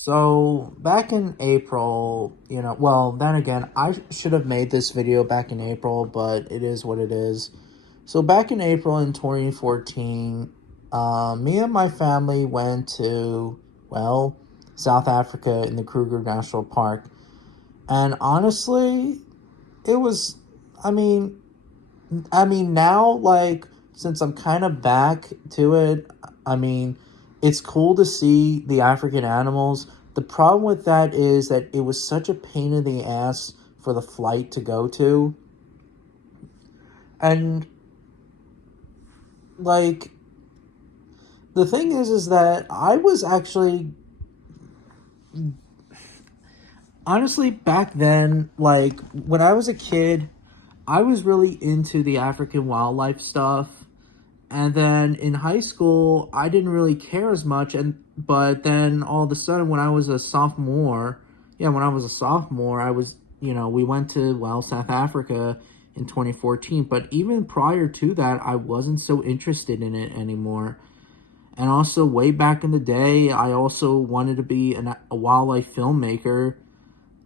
So back in April, well, then again, I should have made this video back in April, but it is what it is. So back in April in 2014, me and my family went to, well, South Africa in the Kruger National Park. And honestly, it was, I mean, now, like, since I'm kind of back to it, I mean, it's cool to see the African animals. The problem with that is that it was such a pain in the ass for the flight to go to. And, like, the thing is that I was actually, honestly, back then, like, when I was a kid, I was really into the African wildlife stuff. And then in high school, I didn't really care as much. But then all of a sudden, when I was a sophomore, I was, we went to, well, South Africa in 2014. But even prior to that, I wasn't so interested in it anymore. And also, way back in the day, I also wanted to be a wildlife filmmaker.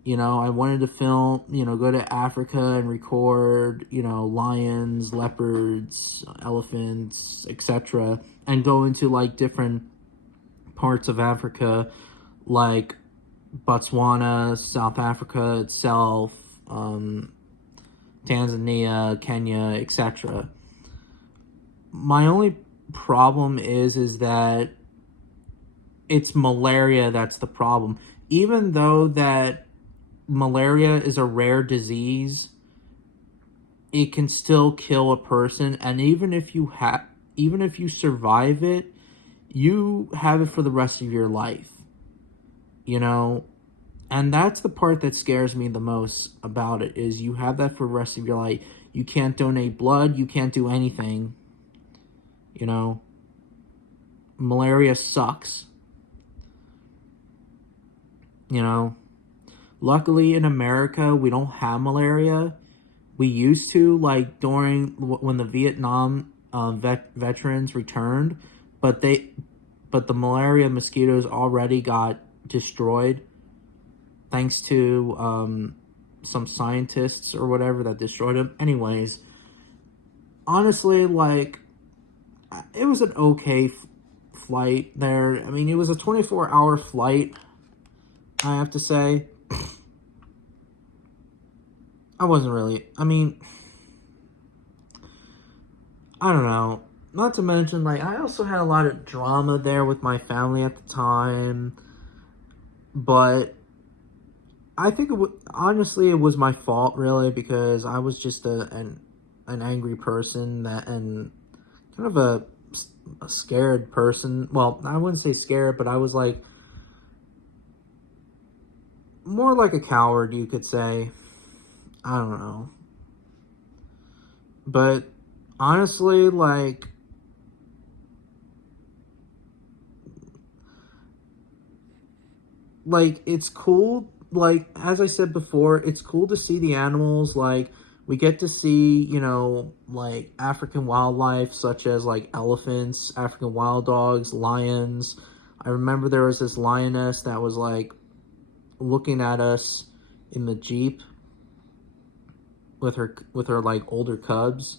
I wanted to film, go to Africa and record, lions, leopards, elephants, etc. And go into like different parts of Africa, like Botswana, South Africa itself, Tanzania, Kenya, etc. My only problem is that it's malaria that's the problem. Even though that malaria is a rare disease, it can still kill a person, and even if you survive it, you have it for the rest of your life. You know, and that's the part that scares me the most about it is you have that for the rest of your life. You can't donate blood, you can't do anything. You know, malaria sucks. You know, luckily in America we don't have malaria. We used to, like, during when the Vietnam veterans returned, but the malaria mosquitoes already got destroyed thanks to some scientists or whatever that destroyed them. Anyways, honestly, like, it was an okay flight there. I mean, it was a 24-hour flight, I have to say. I wasn't really, I mean, I don't know. Not to mention, like, I also had a lot of drama there with my family at the time. But I think, honestly, it was my fault, really, because I was just an angry person and kind of a scared person. Well, I wouldn't say scared, but I was, like, more like a coward, you could say. I don't know. But honestly, like it's cool, like as I said before, it's cool to see the animals. Like, we get to see, like African wildlife such as like elephants, African wild dogs, lions. I remember there was this lioness that was like looking at us in the Jeep with her like older cubs.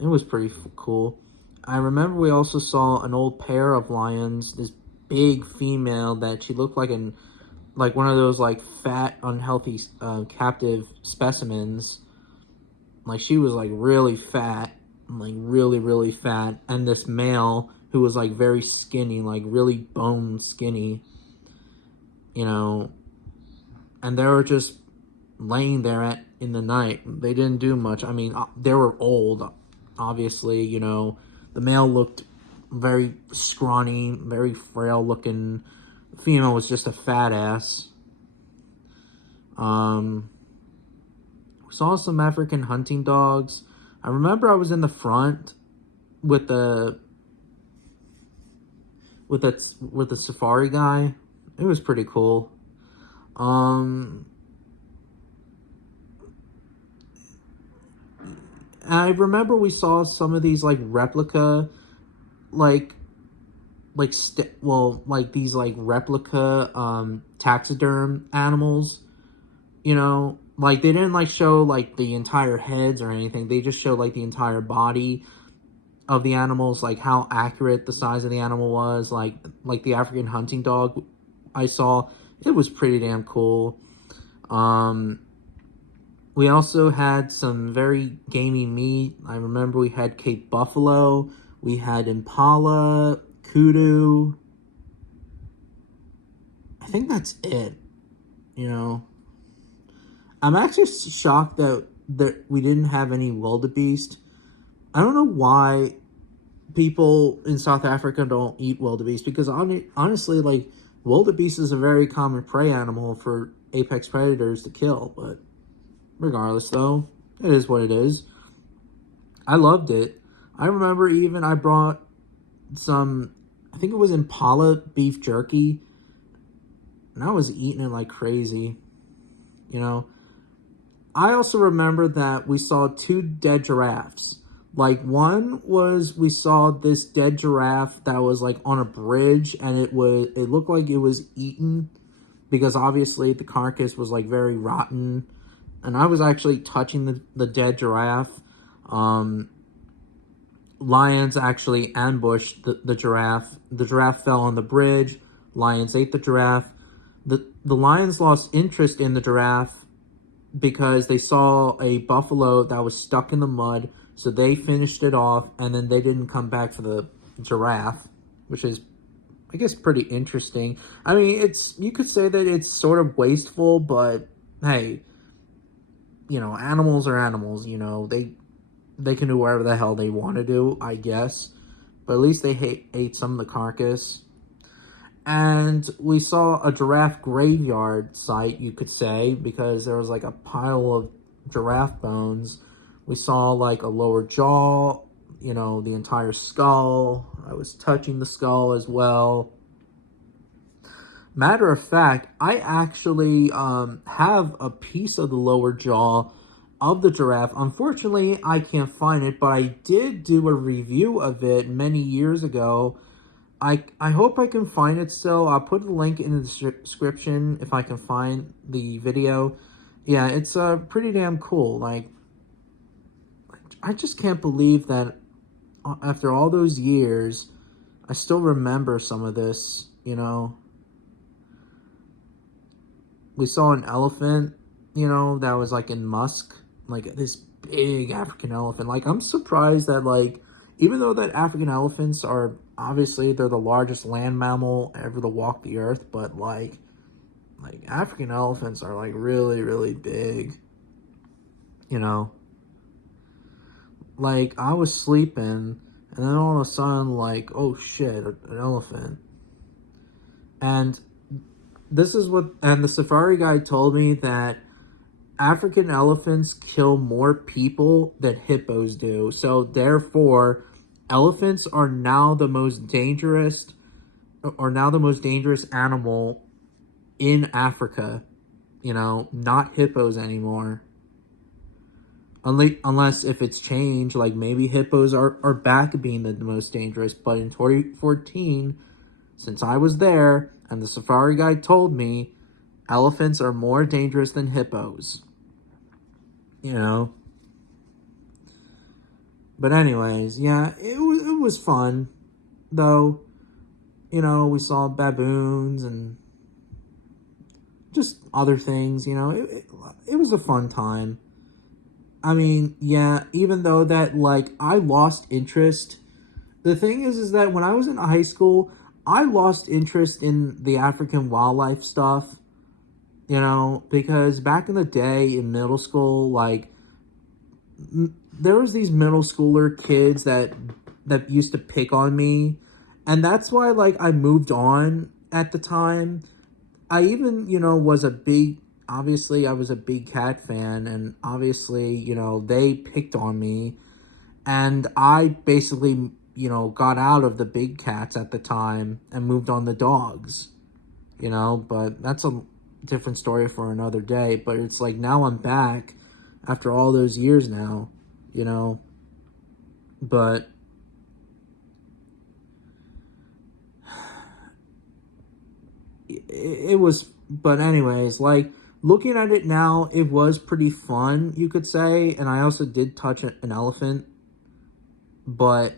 It was pretty cool. I remember we also saw an old pair of lions, this big female that she looked like one of those like fat, unhealthy captive specimens. Like, she was like really fat, like really really fat, and this male who was like very skinny, like really bone skinny. You know, and they were just laying there in the night. They didn't do much. I mean, they were old, obviously. The male looked very scrawny, very frail looking. The female was just a fat ass. We saw some African hunting dogs. I remember I was in the front with the safari guy. It was pretty cool. I remember we saw some of these like replica, like like these like replica taxiderm animals, you know, like they didn't like show like the entire heads or anything. They just showed like the entire body of the animals, like how accurate the size of the animal was. Like the African hunting dog I saw, it was pretty damn cool. um we also had some very gamey meat. I remember we had Cape Buffalo, we had Impala, kudu. I think that's it. You know, I'm actually shocked that we didn't have any wildebeest. I don't know why people in South Africa don't eat wildebeest, because honestly, like, wildebeest is a very common prey animal for apex predators to kill. But regardless, though, it is what it is. I loved it. I remember even I brought some, I think it was Impala beef jerky, and I was eating it like crazy. You know, I also remember that we saw two dead giraffes. Like, one was, we saw this dead giraffe that was like on a bridge, and it looked like it was eaten, because obviously the carcass was like very rotten. And I was actually touching the dead giraffe. Lions actually ambushed the giraffe. The giraffe fell on the bridge. Lions ate the giraffe. The lions lost interest in the giraffe because they saw a buffalo that was stuck in the mud, so they finished it off, and then they didn't come back for the giraffe, which is, I guess, pretty interesting. I mean, you could say that it's sort of wasteful, but hey, you know, animals are animals. You know, they can do whatever the hell they want to do, I guess. But at least they ate some of the carcass. And we saw a giraffe graveyard site, you could say, because there was like a pile of giraffe bones. We saw like a lower jaw, you know, the entire skull. I was touching the skull as well. Matter of fact, I actually have a piece of the lower jaw of the giraffe. Unfortunately, I can't find it, but I did do a review of it many years ago. I hope I can find it still. I'll put the link in the description if I can find the video. Yeah, it's pretty damn cool. Like, I just can't believe that after all those years, I still remember some of this, you know. We saw an elephant, you know, that was like in Musk, like this big African elephant. Like, I'm surprised that, like, even though that African elephants are, obviously they're the largest land mammal ever to walk the earth, but like African elephants are like really, really big, you know. Like, I was sleeping, and then all of a sudden, like, oh shit, an elephant. And and the safari guide told me that African elephants kill more people than hippos do. So therefore, elephants are now the most dangerous animal in Africa. You know, not hippos anymore. Unless if it's changed, like maybe hippos are back being the most dangerous. But in 2014, since I was there and the safari guide told me, elephants are more dangerous than hippos. You know. But anyways, yeah, it was fun, though. You know, we saw baboons and just other things. You know, it was a fun time. I mean, yeah, even though that, like, I lost interest. The thing is that when I was in high school, I lost interest in the African wildlife stuff. You know, because back in the day in middle school, like, there was these middle schooler kids that used to pick on me, and that's why, like, I moved on at the time. I even, you know, obviously I was a big cat fan, and obviously, you know, they picked on me, and I basically, you know, got out of the big cats at the time and moved on the dogs, you know. But that's a different story for another day. But it's like, now I'm back after all those years now, you know. But it was, but anyways, like, looking at it now, it was pretty fun, you could say, and I also did touch an elephant, but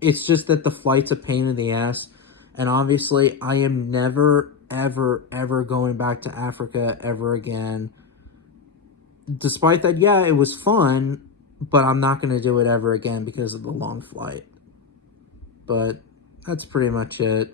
it's just that the flight's a pain in the ass, and obviously I am never, ever, ever going back to Africa ever again. Despite that, yeah, it was fun, but I'm not going to do it ever again because of the long flight. But that's pretty much it.